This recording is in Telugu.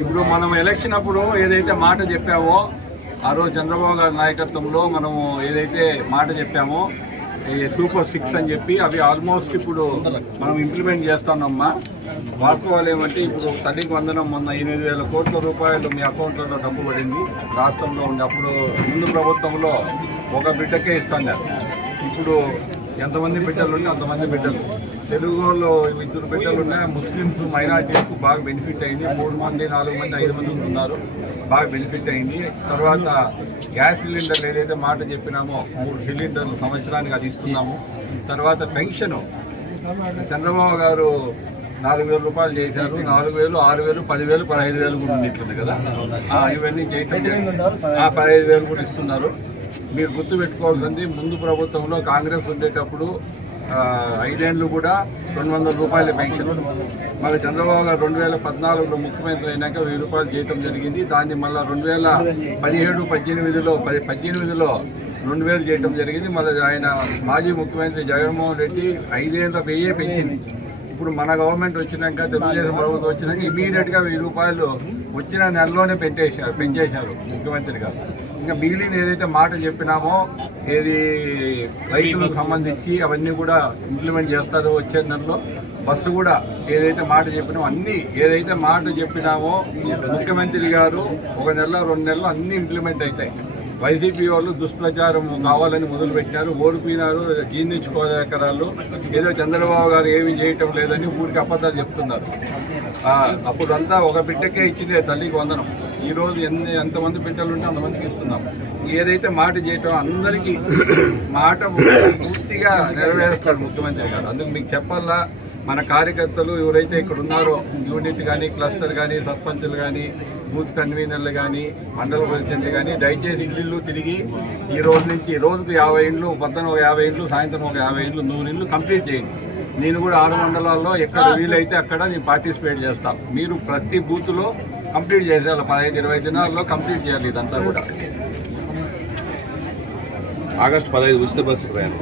ఇప్పుడు మనం ఎలక్షన్ అప్పుడు ఏదైతే మాట చెప్పామో ఆ రోజు చంద్రబాబు గారి నాయకత్వంలో మనము ఏదైతే మాట చెప్పామో సూపర్ 6 అని చెప్పి అవి ఆల్మోస్ట్ ఇప్పుడు మనం ఇంప్లిమెంట్ చేస్తున్నామ్మా. వాస్తవాలు ఏమంటే ఇప్పుడు తల్లికి వందనం మొన్న 8,000 కోట్ల రూపాయలు మీ అకౌంట్లలో డబ్బు పడింది రాష్ట్రంలో ఉండి. అప్పుడు ముందు ప్రభుత్వంలో ఒక బిడ్డకే ఇస్తున్నారు. ఇప్పుడు ఎంతమంది బిడ్డలు ఉంటే అంతమంది బిడ్డలు. తెలుగులో 2 బిడ్డలు ఉన్నాయి. ముస్లిమ్స్ మైనార్టీలకు బాగా బెనిఫిట్ అయింది. 3 మంది 4 మంది 5 మంది ఉన్నారు, బాగా బెనిఫిట్ అయింది. తర్వాత గ్యాస్ సిలిండర్లు ఏదైతే మాట చెప్పినామో 3 సిలిండర్లు సంవత్సరానికి అది ఇస్తున్నాము. తర్వాత పెన్షను చంద్రబాబు గారు 4,000 రూపాయలు చేశారు. 4,000, 6,000, 10,000, 15,000 కూడా ఉంది కదా. ఇవన్నీ చేయటం 15,000 కూడా ఇస్తున్నారు. మీరు గుర్తుపెట్టుకోవాల్సింది ముందు ప్రభుత్వంలో కాంగ్రెస్ ఉండేటప్పుడు 5 ఏళ్ళు కూడా 200 రూపాయల పెన్షన్. మళ్ళీ చంద్రబాబు గారు 2014లో ముఖ్యమంత్రి అయినాక 1000 రూపాయలు చేయడం జరిగింది. దాన్ని మళ్ళీ 2017-18లో 2,000 చేయడం జరిగింది. మళ్ళీ ఆయన మాజీ ముఖ్యమంత్రి జగన్మోహన్ రెడ్డి 5 ఏళ్ళ 1000 పెంచింది. ఇప్పుడు మన గవర్నమెంట్ వచ్చినాక తెలుగుదేశం ప్రభుత్వం వచ్చినాక ఇమీడియట్గా 1000 రూపాయలు వచ్చిన నెలలోనే పెంచేశారు ముఖ్యమంత్రి గారు. ఇంకా మిగిలిన ఏదైతే మాట చెప్పినామో ఏది రైతులకు సంబంధించి అవన్నీ కూడా ఇంప్లిమెంట్ చేస్తారు వచ్చే నెలలో. బస్సు కూడా ఏదైతే మాట చెప్పినామో అన్నీ ఏదైతే మాట చెప్పినామో ముఖ్యమంత్రి గారు 1 నెల 2 నెలలు అన్నీ ఇంప్లిమెంట్ అవుతాయి. వైసీపీ వాళ్ళు దుష్ప్రచారం కావాలని మొదలుపెట్టినారు, ఓడిపోయినారు, జీర్ణించుకోలేకరాళ్ళు. ఏదో చంద్రబాబు గారు ఏమీ చేయటం లేదని ఊరికి అబద్ధాలు చెప్తున్నారు. అప్పుడంతా ఒక బిడ్డకే ఇచ్చిందే తల్లికి వందనం. ఈరోజు ఎంతమంది బిడ్డలు ఉంటే అంతమందికి ఇస్తున్నాం. ఏదైతే మాట చేయటం అందరికీ మాట పూర్తిగా నెరవేరుస్తాడు ముఖ్యమంత్రి గారు. అందుకు మీకు చెప్పాలా, మన కార్యకర్తలు ఎవరైతే ఇక్కడ ఉన్నారో యూనిట్ కానీ క్లస్టర్ కానీ సర్పంచులు కానీ బూత్ కన్వీనర్లు కానీ మండల ప్రెసిడెంట్లు కానీ దయచేసి ఇల్లు తిరిగి ఈ రోజు నుంచి రోజుకు 50 ఇండ్లు, పొద్దున ఒక 50 ఇండ్లు, సాయంత్రం ఒక 50 ఇండ్లు, 100 ఇండ్లు కంప్లీట్ చేయండి. నేను కూడా 6 మండలాల్లో ఎక్కడ వీలైతే అక్కడ నేను పార్టిసిపేట్ చేస్తాను. మీరు ప్రతి బూత్లో కంప్లీట్ చేసేయాలి. 15-20 దినాల్లో కంప్లీట్ చేయాలి ఇదంతా కూడా. ఆగస్టు 15 ఉచిత బస్సు ప్రయాణం.